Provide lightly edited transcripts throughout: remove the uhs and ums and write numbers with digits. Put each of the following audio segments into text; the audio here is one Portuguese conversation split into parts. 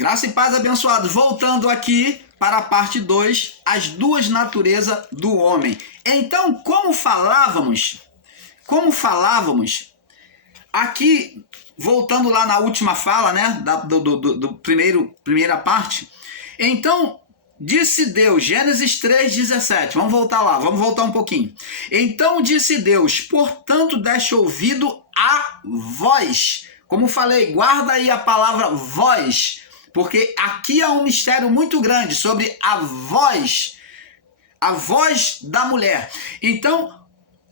Graça e paz, abençoados. Voltando aqui para a parte 2, as duas naturezas do homem. Então, como falávamos, aqui, voltando lá na última fala, né, primeira parte. Então, disse Deus, Gênesis 3,17, vamos voltar lá, vamos voltar um pouquinho. Então disse Deus, portanto deste ouvido a voz. Como falei, guarda aí a palavra voz, porque aqui há um mistério muito grande sobre a voz da mulher. Então,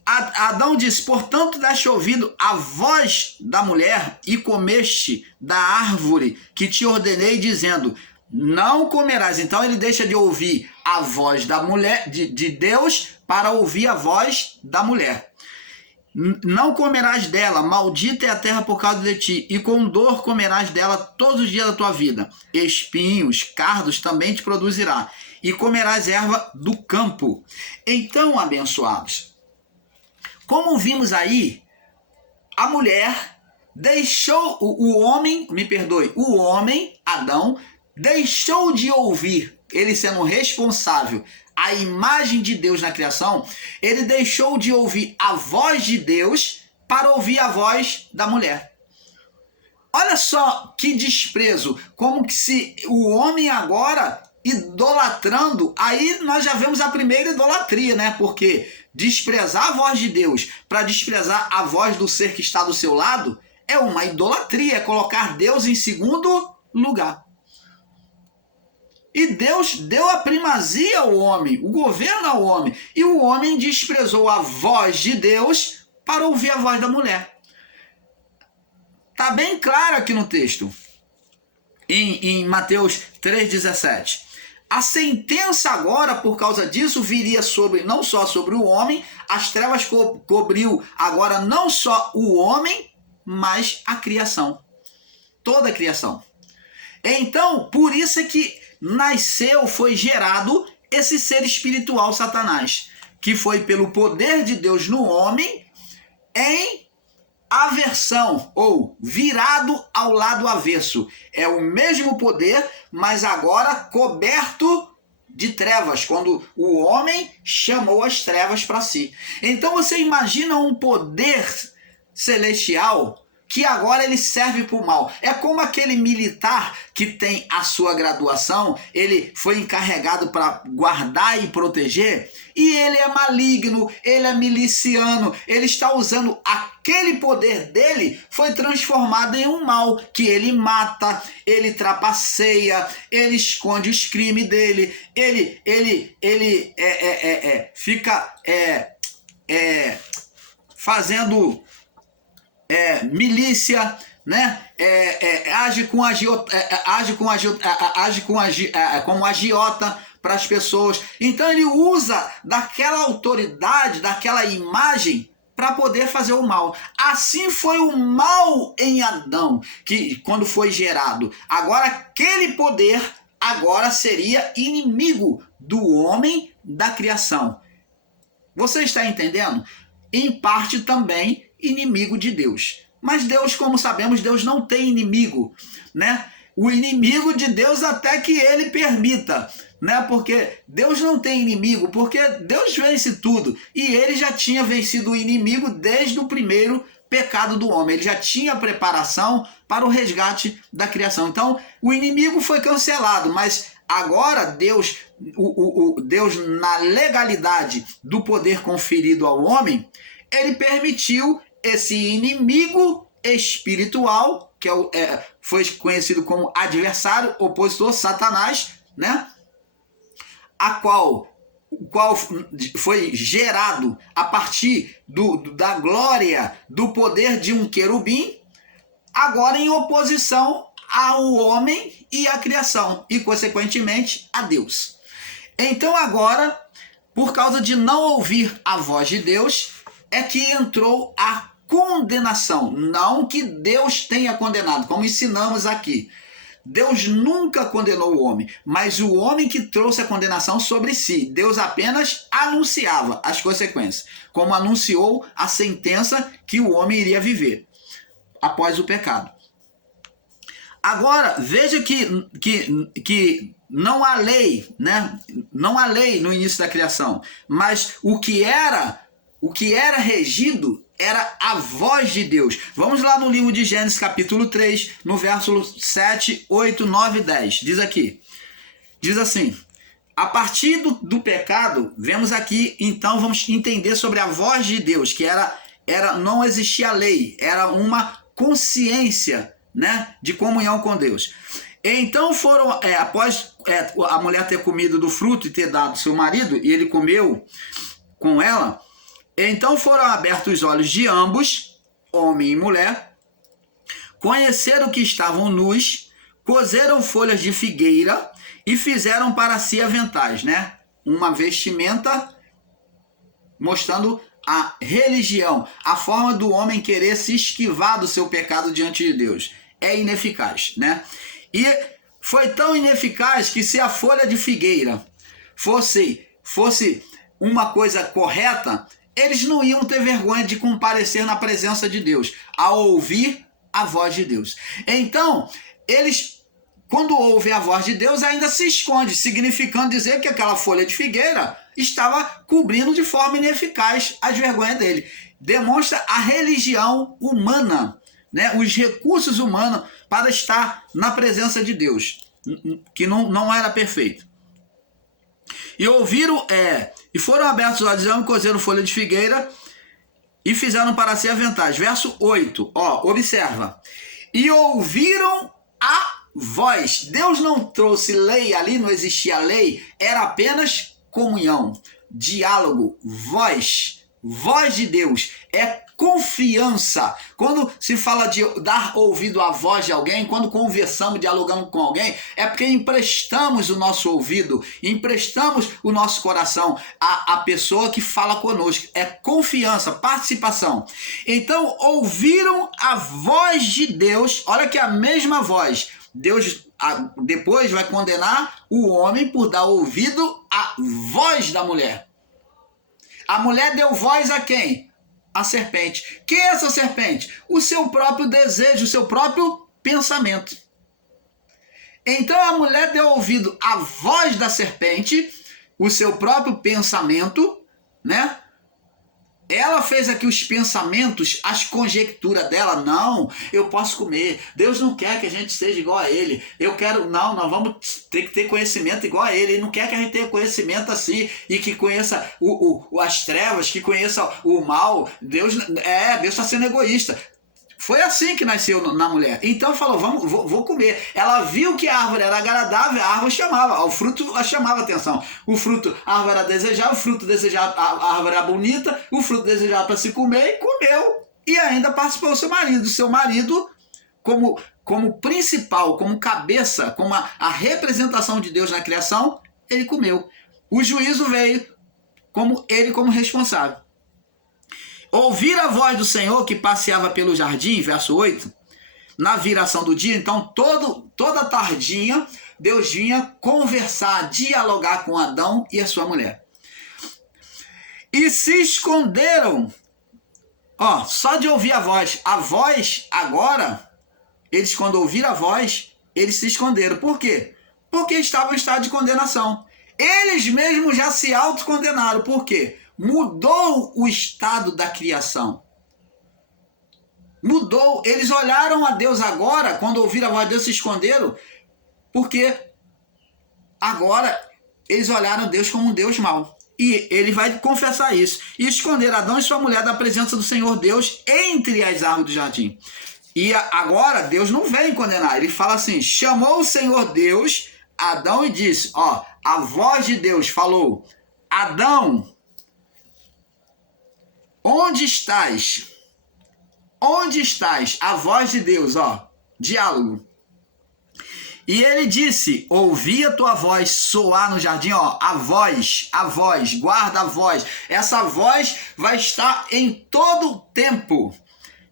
Adão disse, portanto deste ouvido a voz da mulher e comeste da árvore que te ordenei, dizendo, não comerás. Então ele deixa de ouvir a voz da mulher, de Deus, para ouvir a voz da mulher. Não comerás dela, maldita é a terra por causa de ti, e com dor comerás dela todos os dias da tua vida. Espinhos, cardos também te produzirá, e comerás erva do campo. Então, abençoados, como vimos aí, a mulher deixou, o homem, Adão, deixou de ouvir, ele sendo responsável, a imagem de Deus na criação, ele deixou de ouvir a voz de Deus para ouvir a voz da mulher. Olha só que desprezo, como que se o homem agora idolatrando, aí nós já vemos a primeira idolatria, né? Porque desprezar a voz de Deus para desprezar a voz do ser que está do seu lado é uma idolatria, é colocar Deus em segundo lugar. E Deus deu a primazia ao homem, o governo ao homem. E o homem desprezou a voz de Deus para ouvir a voz da mulher. Está bem claro aqui no texto, em Mateus 3,17. A sentença agora, por causa disso, viria não só sobre o homem, as trevas cobriu agora não só o homem, mas a criação. Toda a criação. Então, por isso é que foi gerado esse ser espiritual Satanás, que foi pelo poder de Deus no homem em aversão ou virado ao lado avesso. É o mesmo poder, mas agora coberto de trevas, quando o homem chamou as trevas para si. Então você imagina um poder celestial que agora ele serve para o mal. É como aquele militar que tem a sua graduação, ele foi encarregado para guardar e proteger, e ele é maligno, ele é miliciano, ele está usando aquele poder dele, foi transformado em um mal, que ele mata, ele trapaceia, ele esconde os crimes dele, ele fica fazendo milícia, né? Age como agiota para as pessoas. Então ele usa daquela autoridade, daquela imagem para poder fazer o mal. Assim foi o mal em Adão, que quando foi gerado. Agora aquele poder agora seria inimigo do homem da criação. Você está entendendo? Em parte também inimigo de Deus. Mas Deus, como sabemos, Deus não tem inimigo, né? O inimigo de Deus até que ele permita, né? Porque Deus não tem inimigo, porque Deus vence tudo. E ele já tinha vencido o inimigo desde o primeiro pecado do homem. Ele já tinha preparação para o resgate da criação. Então, o inimigo foi cancelado, mas agora Deus, Deus na legalidade do poder conferido ao homem, ele permitiu esse inimigo espiritual, que foi conhecido como adversário, opositor, Satanás, né? O qual foi gerado a partir da glória, do poder de um querubim, agora em oposição ao homem e à criação, e consequentemente a Deus. Então agora, por causa de não ouvir a voz de Deus, é que entrou a condenação. Não que Deus tenha condenado, como ensinamos aqui. Deus nunca condenou o homem, mas o homem que trouxe a condenação sobre si. Deus apenas anunciava as consequências, como anunciou a sentença que o homem iria viver após o pecado. Agora, veja que não há lei, né? Não há lei no início da criação, mas o que era regido era a voz de Deus. Vamos lá no livro de Gênesis, capítulo 3, no verso 7, 8, 9 e 10. Diz assim: a partir do pecado, vemos aqui, então vamos entender sobre a voz de Deus, que não existia lei, era uma consciência, né, de comunhão com Deus. Então após a mulher ter comido do fruto e ter dado ao seu marido, e ele comeu com ela, então foram abertos os olhos de ambos, homem e mulher, conheceram que estavam nus, coseram folhas de figueira e fizeram para si aventais, né? Uma vestimenta mostrando a religião, a forma do homem querer se esquivar do seu pecado diante de Deus. É ineficaz, né? E foi tão ineficaz que se a folha de figueira fosse uma coisa correta, eles não iam ter vergonha de comparecer na presença de Deus, ao ouvir a voz de Deus. Então, eles, quando ouvem a voz de Deus, ainda se esconde, significando dizer que aquela folha de figueira estava cobrindo de forma ineficaz as vergonhas dele. Demonstra a religião humana, né? Os recursos humanos para estar na presença de Deus, que não era perfeito. E ouviram, e foram abertos os olhos de ambos, cozeram folha de figueira e fizeram para si aventais. Verso 8, observa. E ouviram a voz. Deus não trouxe lei ali, não existia lei, era apenas comunhão, diálogo, voz de Deus, é confiança. Quando se fala de dar ouvido à voz de alguém, quando conversamos, dialogamos com alguém, é porque emprestamos o nosso ouvido, emprestamos o nosso coração à pessoa que fala conosco. É confiança, participação. Então, ouviram a voz de Deus, olha que a mesma voz. Deus depois vai condenar o homem por dar ouvido à voz da mulher. A mulher deu voz a quem? A serpente. Quem é essa serpente? O seu próprio desejo, o seu próprio pensamento. Então a mulher deu ouvido à voz da serpente, o seu próprio pensamento, né? Ela fez aqui os pensamentos, as conjecturas dela. Não, eu posso comer. Deus não quer que a gente seja igual a ele. Nós vamos ter que ter conhecimento igual a ele. Ele não quer que a gente tenha conhecimento assim e que conheça as trevas, que conheça o mal. Deus está sendo egoísta. Foi assim que nasceu na mulher. Então falou, vou comer. Ela viu que a árvore era agradável, a árvore chamava, o fruto a chamava atenção. O fruto, a árvore era desejável, o fruto desejava, a árvore era bonita, o fruto desejava para se comer e comeu. E ainda participou do seu marido. Seu marido, como principal, como cabeça, como a representação de Deus na criação, ele comeu. O juízo veio como responsável. Ouvir a voz do Senhor que passeava pelo jardim, verso 8, na viração do dia. Então toda tardinha Deus vinha conversar, dialogar com Adão e a sua mulher. E se esconderam, só de ouvir a voz agora, eles quando ouviram a voz, eles se esconderam. Por quê? Porque estavam em estado de condenação. Eles mesmos já se autocondenaram. Por quê? Mudou o estado da criação. Mudou. Eles olharam a Deus agora, quando ouviram a voz de Deus, se esconderam, porque agora eles olharam a Deus como um Deus mau. E ele vai confessar isso. E esconder Adão e sua mulher da presença do Senhor Deus entre as árvores do jardim. E agora Deus não vem condenar. Ele fala assim, chamou o Senhor Deus Adão e disse, a voz de Deus falou, Adão, onde estás? Onde estás? A voz de Deus, diálogo. E ele disse, ouvi a tua voz soar no jardim, a voz, guarda a voz. Essa voz vai estar em todo o tempo.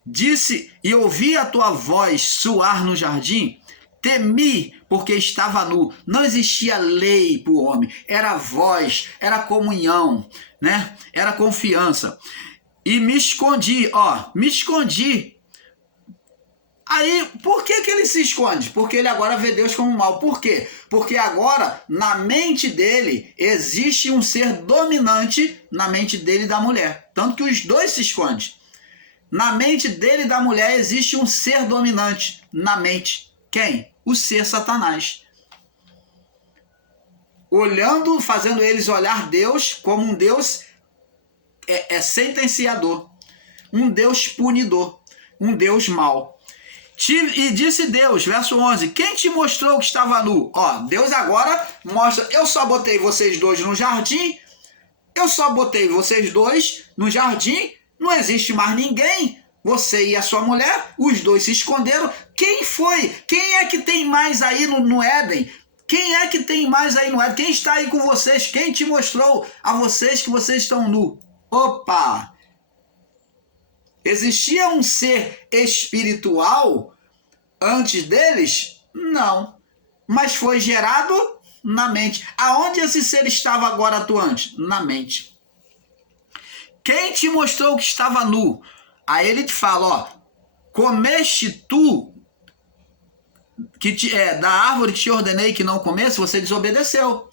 Disse, e ouvi a tua voz soar no jardim, temi, porque estava nu. Não existia lei para o homem, era voz, era comunhão, né? Era confiança. E me escondi, Aí, por que ele se esconde? Porque ele agora vê Deus como mal. Por quê? Porque agora, na mente dele, existe um ser dominante na mente dele e da mulher. Tanto que os dois se escondem. Na mente dele e da mulher existe um ser dominante na mente. Quem? O ser Satanás. Olhando, fazendo eles olhar Deus como um Deus sentenciador. Um Deus punidor. Um Deus mau. E disse Deus, verso 11, quem te mostrou que estava nu? Ó, Deus agora mostra, eu só botei vocês dois no jardim, não existe mais ninguém, você e a sua mulher, os dois se esconderam. Quem foi? Quem é que tem mais aí no Éden? Quem é que tem mais aí no Éden? Quem está aí com vocês? Quem te mostrou a vocês que vocês estão nu? Opa! Existia um ser espiritual antes deles? Não. Mas foi gerado na mente. Aonde esse ser estava agora atuante? Na mente. Quem te mostrou que estava nu? Aí ele te fala, ó, comeste tu da árvore que te ordenei que não comesse, você desobedeceu.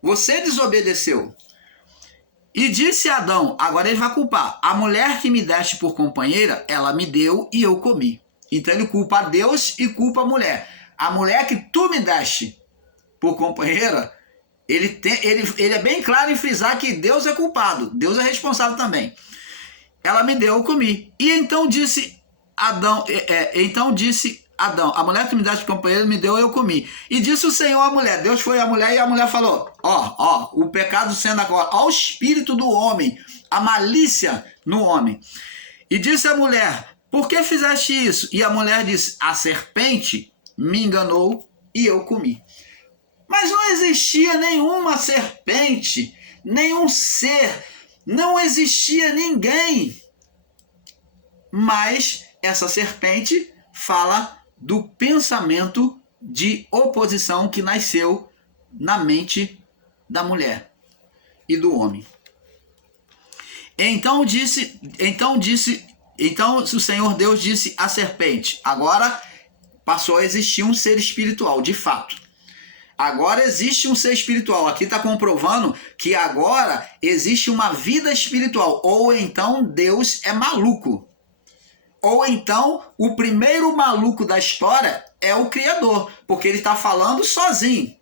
Você desobedeceu. E disse Adão, agora ele vai culpar, a mulher que me deste por companheira, ela me deu e eu comi. Então ele culpa a Deus e culpa a mulher. A mulher que tu me deste por companheira, ele é bem claro em frisar que Deus é culpado, Deus é responsável também. Ela me deu, eu comi. E então disse Adão, a mulher que me deste por companheira me deu, eu comi. E disse o Senhor à mulher, Deus foi à mulher e a mulher falou, ó, o pecado sendo agora, ó o espírito do homem, a malícia no homem. E disse a mulher, por que fizeste isso? E a mulher disse, a serpente me enganou e eu comi. Mas não existia nenhuma serpente, nenhum ser, não existia ninguém. Mas essa serpente fala do pensamento de oposição que nasceu na mente da mulher e do homem. Então o Senhor Deus disse à serpente, agora passou a existir um ser espiritual, de fato. Agora existe um ser espiritual. Aqui está comprovando que agora existe uma vida espiritual. Ou então Deus é maluco. Ou então o primeiro maluco da história é o Criador. Porque ele está falando sozinho.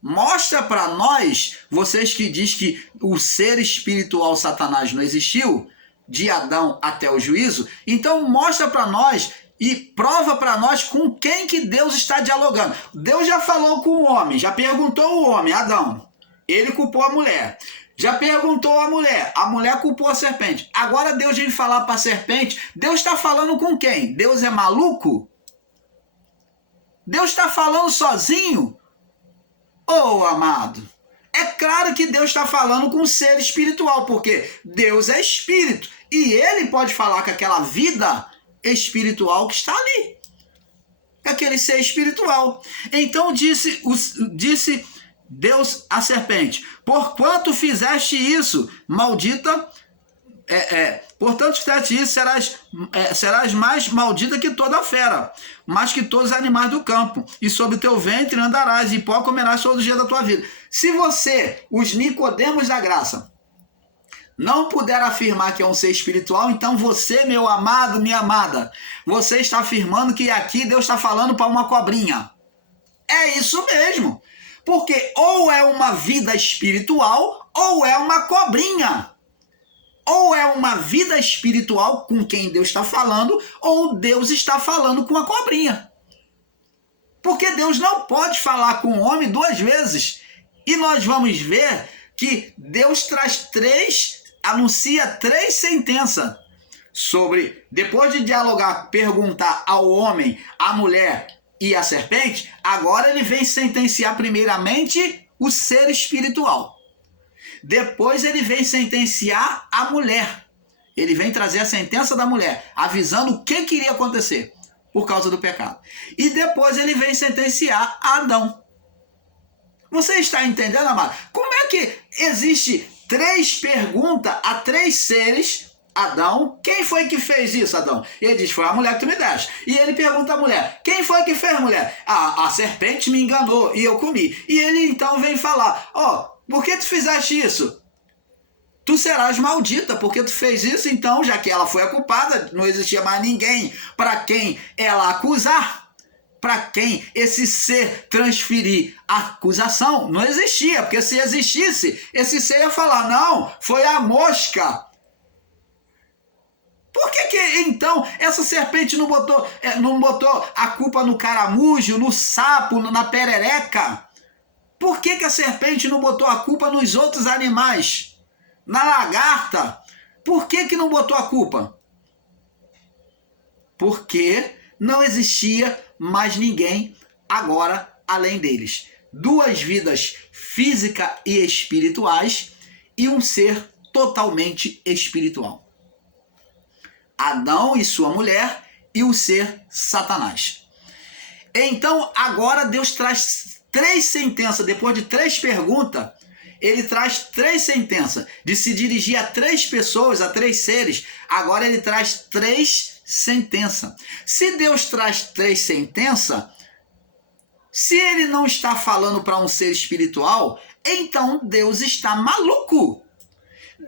Mostra para nós, vocês que dizem que o ser espiritual Satanás não existiu, de Adão até o juízo, então mostra para nós e prova para nós com quem que Deus está dialogando. Deus já falou com o homem, já perguntou o homem, Adão, ele culpou a mulher. Já perguntou a mulher culpou a serpente. Agora Deus vem falar para a serpente, Deus está falando com quem? Deus é maluco? Deus está falando sozinho? Oh, amado, é claro que Deus está falando com um ser espiritual, porque Deus é espírito, e ele pode falar com aquela vida espiritual que está ali, aquele ser espiritual. Então disse Deus à serpente, porquanto fizeste isso, maldita, portanto fizeste isso, serás mais maldita que toda a fera, mais que todos os animais do campo, e sobre o teu ventre andarás, e pó comerás todos os dias da tua vida. Se você, os Nicodemos da graça, não puder afirmar que é um ser espiritual, então você, meu amado, minha amada, você está afirmando que aqui Deus está falando para uma cobrinha. É isso mesmo. Porque ou é uma vida espiritual, ou é uma cobrinha. Ou é uma vida espiritual com quem Deus está falando, ou Deus está falando com a cobrinha. Porque Deus não pode falar com o homem duas vezes. E nós vamos ver que Deus anuncia três sentenças sobre, depois de dialogar, perguntar ao homem, à mulher e à serpente, agora ele vem sentenciar primeiramente o ser espiritual. Depois ele vem sentenciar a mulher. Ele vem trazer a sentença da mulher, avisando o que iria acontecer por causa do pecado. E depois ele vem sentenciar a Adão. Você está entendendo, amado? Como é que existe três perguntas a três seres Adão, quem foi que fez isso, Adão? Ele diz, foi a mulher que tu me deste. E ele pergunta à mulher, quem foi que fez, mulher? A serpente me enganou e eu comi. E ele então vem falar, por que tu fizeste isso? Tu serás maldita, porque tu fez isso, então, já que ela foi a culpada, não existia mais ninguém para quem ela acusar, para quem esse ser transferir acusação. Não existia, porque se existisse, esse ser ia falar, não, foi a mosca. Por que então essa serpente não botou a culpa no caramujo, no sapo, na perereca? Por que a serpente não botou a culpa nos outros animais? Na lagarta? Por que não botou a culpa? Porque não existia mais ninguém agora além deles. Duas vidas física e espirituais e um ser totalmente espiritual. Adão e sua mulher e o ser Satanás. Então agora Deus traz 3 sentenças, depois de 3 perguntas, ele traz 3 sentenças, de se dirigir a 3 pessoas, a 3 seres, agora ele traz 3 sentenças. Se Deus traz 3 sentenças, se ele não está falando para um ser espiritual, então Deus está maluco.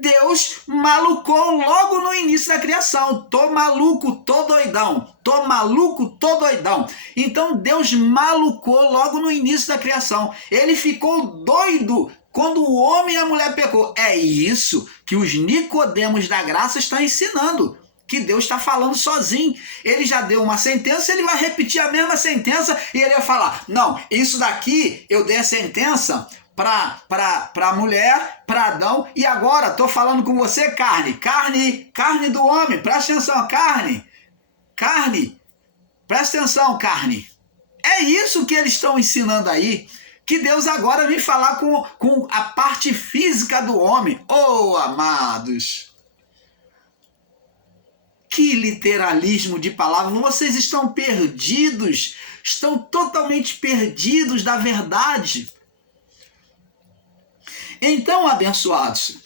Deus malucou logo no início da criação. Tô maluco, tô doidão. Tô maluco, tô doidão. Então Deus malucou logo no início da criação. Ele ficou doido quando o homem e a mulher pecou. É isso que os Nicodemos da graça estão ensinando, que Deus está falando sozinho. Ele já deu uma sentença, ele vai repetir a mesma sentença e ele vai falar, não, isso daqui eu dei a sentença para a mulher, para Adão, e agora estou falando com você, carne do homem, presta atenção, carne, presta atenção, carne. É isso que eles estão ensinando aí, que Deus agora vem falar com a parte física do homem. Oh, amados, que literalismo de palavras, vocês estão perdidos, estão totalmente perdidos da verdade. Então, abençoados,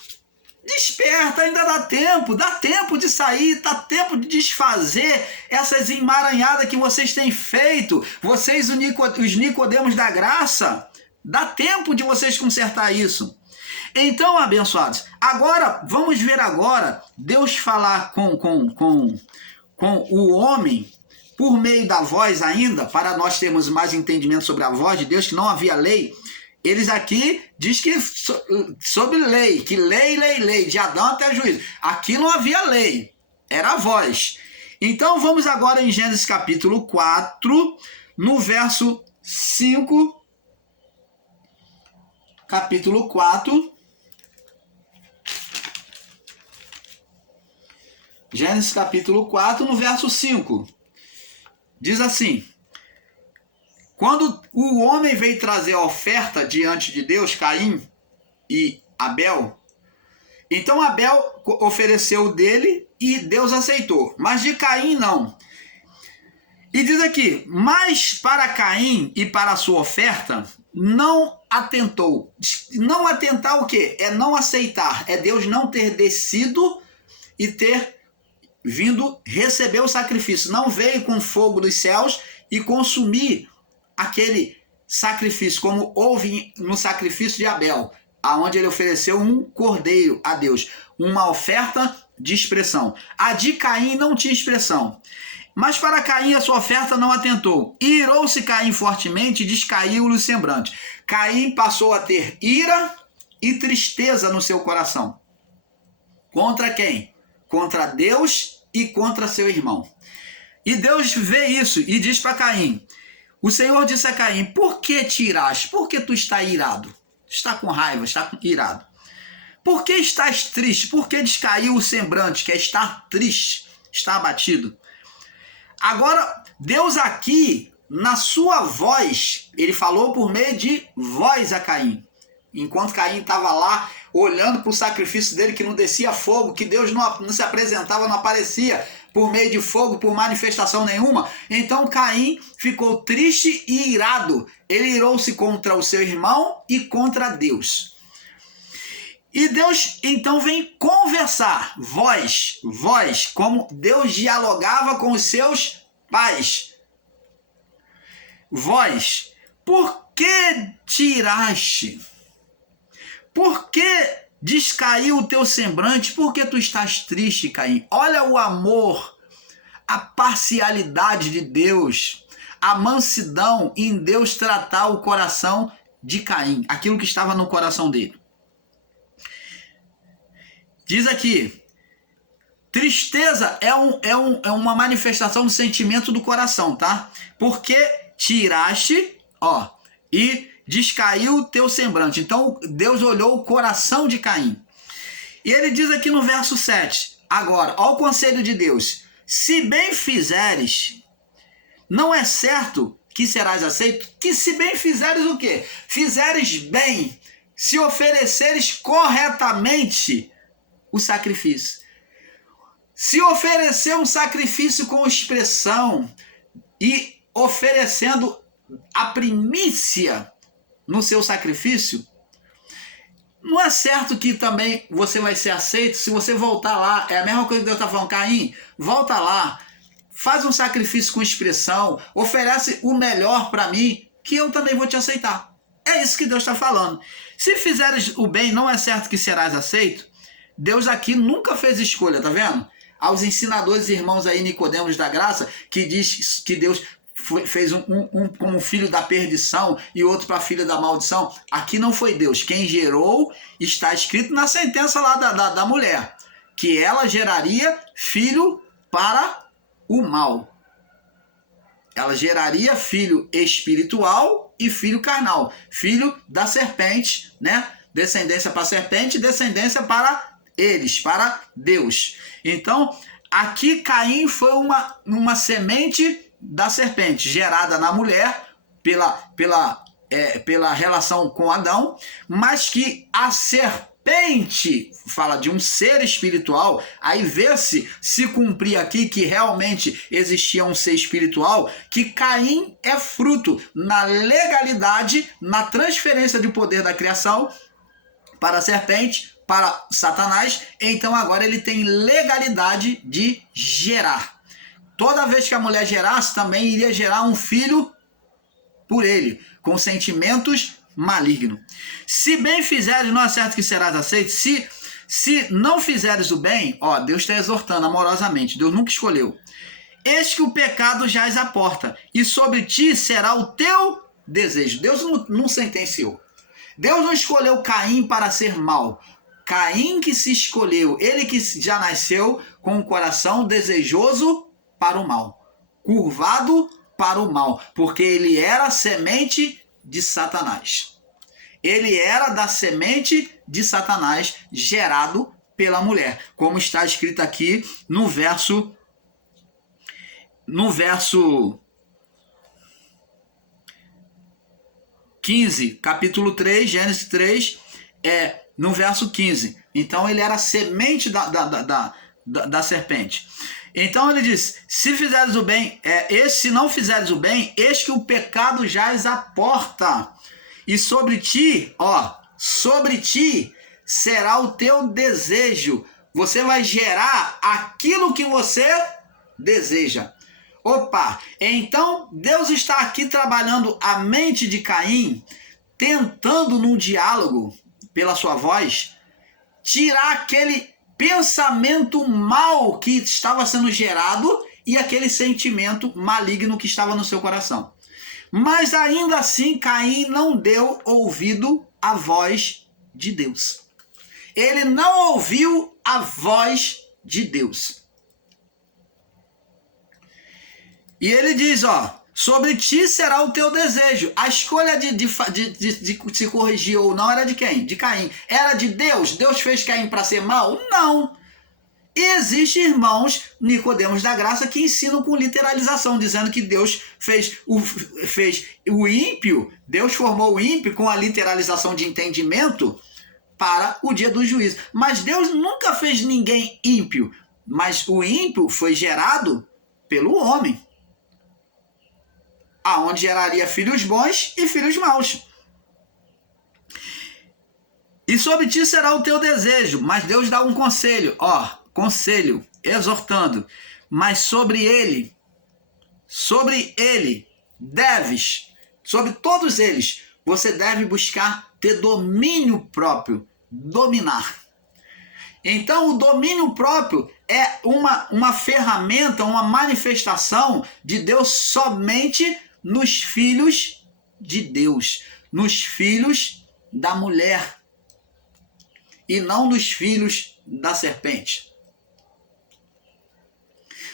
desperta, ainda dá tempo de sair, dá tempo de desfazer essas emaranhadas que vocês têm feito, vocês os Nicodemos da graça, dá tempo de vocês consertar isso. Então, abençoados, agora, vamos ver agora, Deus falar com o homem, por meio da voz ainda, para nós termos mais entendimento sobre a voz de Deus, que não havia lei. Eles aqui diz que sobre lei, que lei, de Adão até juízo. Aqui não havia lei, era a voz. Então vamos agora em Gênesis capítulo 4, no verso 5. Capítulo 4. Gênesis capítulo 4, no verso 5. Diz assim: quando o homem veio trazer a oferta diante de Deus, Caim e Abel, então Abel ofereceu o dele e Deus aceitou, mas de Caim não. E diz aqui, mas para Caim e para a sua oferta, não atentou. Não atentar o quê? É não aceitar, é Deus não ter descido e ter vindo receber o sacrifício. Não veio com fogo dos céus e consumir aquele sacrifício, como houve no sacrifício de Abel, aonde ele ofereceu um cordeiro a Deus, uma oferta de expressão. A de Caim não tinha expressão. Mas para Caim a sua oferta não atentou. Irou-se Caim fortemente e descaiu-lhe o semblante. Caim passou a ter ira e tristeza no seu coração. Contra quem? Contra Deus e contra seu irmão. E Deus vê isso e diz para Caim, o Senhor disse a Caim, por que te irás? Por que tu está irado? Está com raiva, está irado. Por que estás triste? Por que descaiu o semblante, que é estar triste, estar abatido? Agora, Deus aqui, na sua voz, ele falou por meio de voz a Caim. Enquanto Caim estava lá, olhando para o sacrifício dele, que não descia fogo, que Deus não se apresentava, não aparecia por meio de fogo, por manifestação nenhuma. Então Caim ficou triste e irado. Ele irou-se contra o seu irmão e contra Deus. E Deus então vem conversar, vós, como Deus dialogava com os seus pais. Vós, por que tiraste? Por que descaiu o teu semblante? Por que tu estás triste, Caim? Olha o amor, a parcialidade de Deus, a mansidão em Deus tratar o coração de Caim, aquilo que estava no coração dele. Diz aqui, tristeza é uma manifestação do sentimento do coração, tá? Porque tiraste, e descaiu o teu semblante. Então, Deus olhou o coração de Caim. E ele diz aqui no verso 7, agora, ó o conselho de Deus, se bem fizeres, não é certo que serás aceito? Que se bem fizeres o quê? Fizeres bem, se ofereceres corretamente o sacrifício. Se oferecer um sacrifício com expressão e oferecendo a primícia no seu sacrifício, não é certo que também você vai ser aceito se você voltar lá. É a mesma coisa que Deus está falando, Caim, volta lá, faz um sacrifício com expressão, oferece o melhor para mim, que eu também vou te aceitar. É isso que Deus está falando. Se fizeres o bem, não é certo que serás aceito. Deus aqui nunca fez escolha, tá vendo? Aos ensinadores e irmãos aí, Nicodemos da graça, que diz que Deus fez um como filho da perdição e outro para filho da maldição. Aqui não foi Deus. Quem gerou, está escrito na sentença lá da mulher, que ela geraria filho para o mal. Ela geraria filho espiritual e filho carnal. Filho da serpente, né? Descendência para a serpente, descendência para eles, para Deus. Então, aqui Caim foi uma semente da serpente, gerada na mulher pela relação com Adão, mas que a serpente fala de um ser espiritual. Aí vê-se se cumprir aqui que realmente existia um ser espiritual, que Caim é fruto na legalidade, na transferência de poder da criação para a serpente, para Satanás. Então agora ele tem legalidade de gerar. Toda vez que a mulher gerasse, também iria gerar um filho por ele, com sentimentos malignos. Se bem fizeres, não é certo que serás aceito. Se não fizeres o bem, Deus está exortando amorosamente, Deus nunca escolheu. Eis que o pecado jaz à porta, e sobre ti será o teu desejo. Deus não sentenciou. Deus não escolheu Caim para ser mau. Caim que se escolheu, ele que já nasceu com o coração desejoso para o mal, curvado para o mal, porque ele era semente de Satanás. Ele era da semente de Satanás, gerado pela mulher, como está escrito aqui no verso 15, capítulo 3, Gênesis 3, no verso 15. Então ele era semente da serpente. Então ele diz, se fizeres o bem, se não fizeres o bem, eis que o pecado jaz à porta, e sobre ti será o teu desejo. Você vai gerar aquilo que você deseja. Opa, então Deus está aqui trabalhando a mente de Caim, tentando num diálogo, pela sua voz, tirar aquele pensamento mal que estava sendo gerado e aquele sentimento maligno que estava no seu coração. Mas ainda assim, Caim não deu ouvido à voz de Deus. Ele não ouviu a voz de Deus. E ele diz, sobre ti será o teu desejo. A escolha de se corrigir ou não era de quem? De Caim. Era de Deus? Deus fez Caim para ser mau? Não. E existem irmãos, Nicodemos da graça, que ensinam com literalização, dizendo que Deus fez o ímpio, Deus formou o ímpio com a literalização de entendimento para o dia do juízo. Mas Deus nunca fez ninguém ímpio, mas o ímpio foi gerado pelo homem, aonde geraria filhos bons e filhos maus. E sobre ti será o teu desejo. Mas Deus dá um conselho, conselho, exortando. Mas sobre ele deves, sobre todos eles, você deve buscar ter domínio próprio, dominar. Então, o domínio próprio é uma ferramenta, uma manifestação de Deus somente nos filhos de Deus, nos filhos da mulher, e não nos filhos da serpente.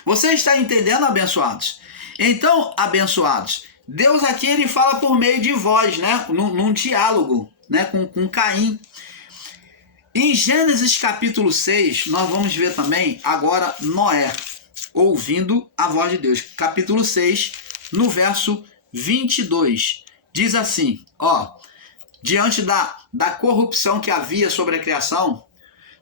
Você está entendendo, abençoados? Então, abençoados, Deus aqui ele fala por meio de voz, né? Num diálogo, né? com Caim. Em Gênesis capítulo 6, nós vamos ver também agora Noé ouvindo a voz de Deus. Capítulo 6, no verso 22, diz assim, diante da corrupção que havia sobre a criação,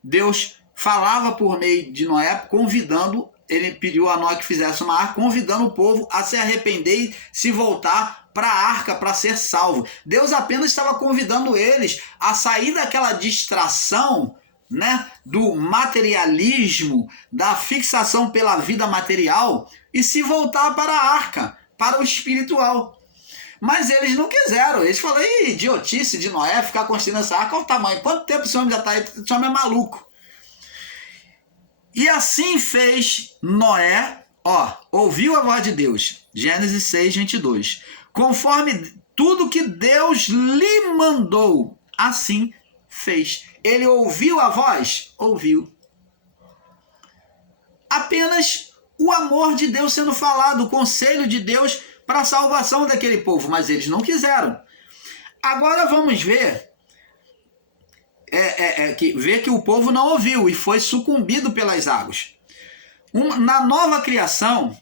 Deus falava por meio de Noé, convidando, ele pediu a Noé que fizesse uma arca, convidando o povo a se arrepender e se voltar para a arca, para ser salvo. Deus apenas estava convidando eles a sair daquela distração, né, do materialismo, da fixação pela vida material e se voltar para a arca, para o espiritual. Mas eles não quiseram. Eles falaram, idiotice de Noé ficar construindo essa arca, olha o tamanho, quanto tempo esse homem já está aí, esse homem é maluco. E assim fez Noé, ouviu a voz de Deus, Gênesis 6, 22. Conforme tudo que Deus lhe mandou, assim fez. Ele ouviu a voz? Ouviu. Apenas o amor de Deus sendo falado, o conselho de Deus para a salvação daquele povo, mas eles não quiseram. Agora vamos ver que o povo não ouviu e foi sucumbido pelas águas. Na nova criação,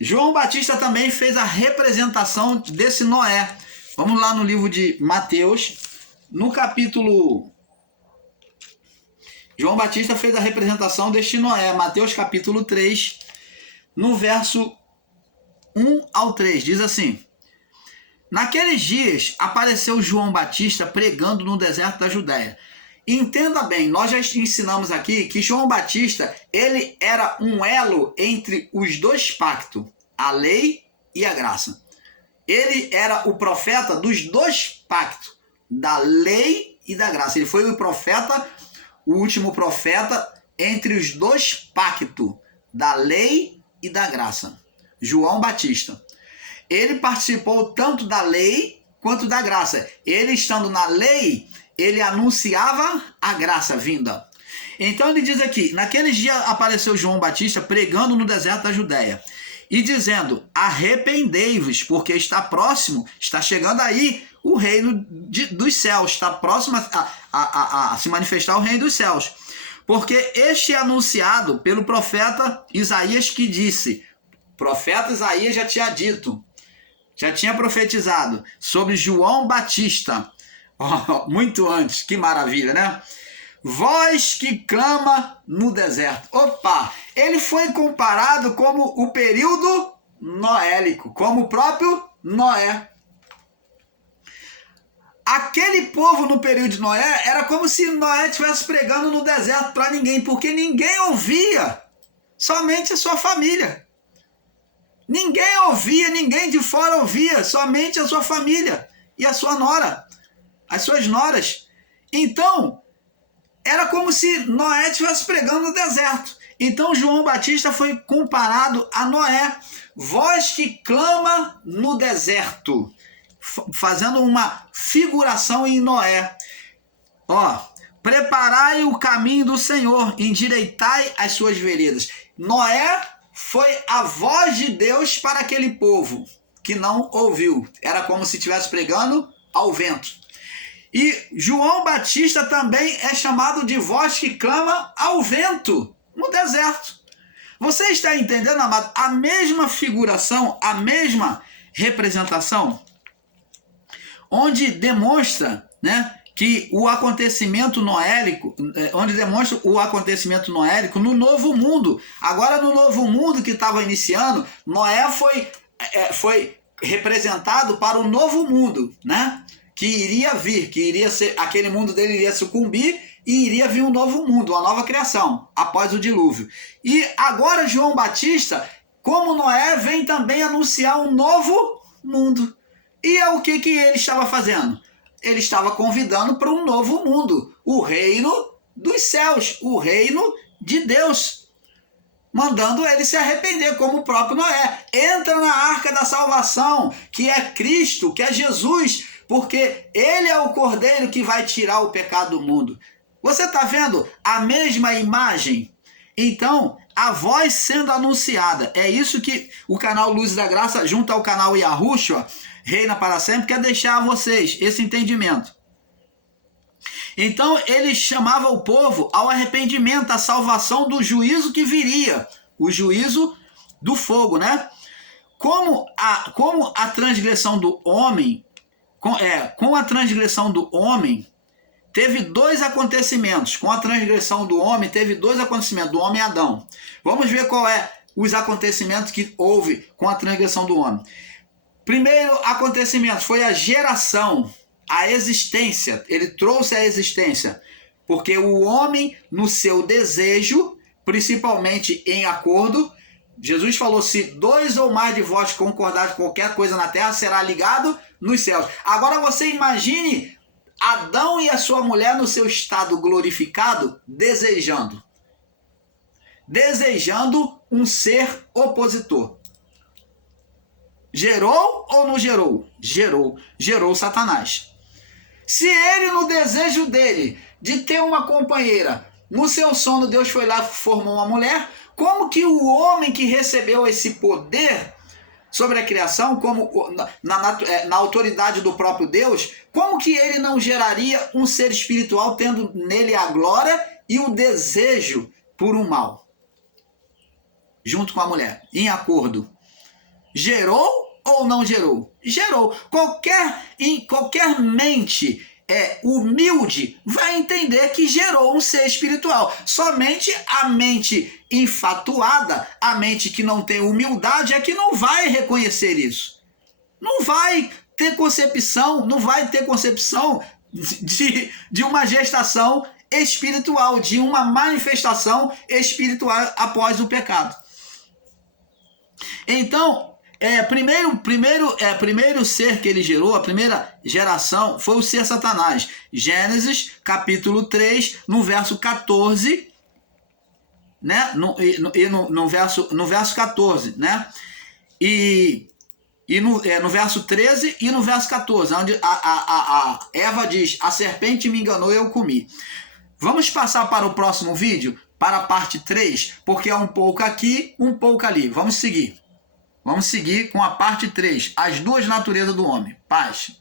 João Batista também fez a representação desse Noé. Vamos lá no livro de Mateus, no capítulo... João Batista fez a representação deste Noé, Mateus capítulo 3, no verso 1 ao 3, diz assim: Naqueles dias apareceu João Batista pregando no deserto da Judéia. Entenda bem, nós já ensinamos aqui que João Batista, ele era um elo entre os dois pactos, a lei e a graça. Ele era o profeta dos dois pactos, da lei e da graça. Ele foi o profeta, o último profeta entre os dois pactos, da lei e da graça. João Batista. Ele participou tanto da lei quanto da graça. Ele, estando na lei, ele anunciava a graça vinda. Então ele diz aqui, naqueles dias apareceu João Batista pregando no deserto da Judéia e dizendo, arrependei-vos, porque está próximo, está chegando aí o reino dos céus, está próximo a se manifestar o reino dos céus. Porque este é anunciado pelo profeta Isaías que disse, o profeta Isaías já tinha dito, já tinha profetizado sobre João Batista, muito antes, que maravilha, né? Voz que clama no deserto. Opa! Ele foi comparado como o período noélico, como o próprio Noé. Aquele povo no período de Noé era como se Noé estivesse pregando no deserto para ninguém, porque ninguém ouvia, somente a sua família. Ninguém ouvia, ninguém de fora ouvia, somente a sua família e a sua nora, as suas noras. Então, era como se Noé estivesse pregando no deserto. Então, João Batista foi comparado a Noé, voz que clama no deserto, fazendo uma figuração em Noé. Preparai o caminho do Senhor, endireitai as suas veredas. Noé foi a voz de Deus para aquele povo que não ouviu. Era como se estivesse pregando ao vento. E João Batista também é chamado de voz que clama ao vento no deserto. Você está entendendo, amado? A mesma figuração, a mesma representação, onde demonstra, né, que o acontecimento noélico, onde demonstra o acontecimento noélico no novo mundo. Agora, no novo mundo que estava iniciando, Noé foi representado para o novo mundo, né? que iria vir, que iria ser, aquele mundo dele iria sucumbir e iria vir um novo mundo, uma nova criação, após o dilúvio. E agora João Batista, como Noé, vem também anunciar um novo mundo. E é o que ele estava fazendo? Ele estava convidando para um novo mundo, o reino dos céus, o reino de Deus, mandando ele se arrepender, como o próprio Noé. Entra na arca da salvação, que é Cristo, que é Jesus, porque ele é o cordeiro que vai tirar o pecado do mundo. Você está vendo a mesma imagem? Então, a voz sendo anunciada. É isso que o canal Luz da Graça, junto ao canal Yahushua, Reina para Sempre, quer deixar a vocês esse entendimento. Então, ele chamava o povo ao arrependimento, à salvação do juízo que viria. O juízo do fogo, né? Como a transgressão do homem, com a transgressão do homem, teve dois acontecimentos. Com a transgressão do homem, teve dois acontecimentos, do homem Adão. Vamos ver qual é os acontecimentos que houve com a transgressão do homem. Primeiro acontecimento foi a geração, a existência. Ele trouxe a existência, porque o homem, no seu desejo, principalmente em acordo, Jesus falou, se 2 ou mais de vós concordarem com qualquer coisa na terra, será ligado nos céus. Agora você imagine Adão e a sua mulher no seu estado glorificado, desejando um ser opositor. Gerou ou não gerou? Gerou Satanás. Se ele, no desejo dele de ter uma companheira, no seu sono Deus foi lá e formou uma mulher, como que o homem que recebeu esse poder sobre a criação, como na autoridade do próprio Deus, como que ele não geraria um ser espiritual tendo nele a glória e o desejo por um mal? Junto com a mulher, em acordo. Gerou ou não gerou? Gerou. Qualquer mente humilde vai entender que gerou um ser espiritual. Somente a mente infatuada, a mente que não tem humildade, é que não vai reconhecer isso. Não vai ter concepção de uma gestação espiritual, de uma manifestação espiritual após o pecado. Então, primeiro ser que ele gerou, a primeira geração, foi o ser Satanás. Gênesis, capítulo 3, no verso 14, né? No verso 14, né? E no verso 13 e no verso 14, onde a Eva diz, a serpente me enganou e eu comi. Vamos passar para o próximo vídeo, para a parte 3, porque é um pouco aqui, um pouco ali. Vamos seguir com a parte 3, as duas naturezas do homem. Paz.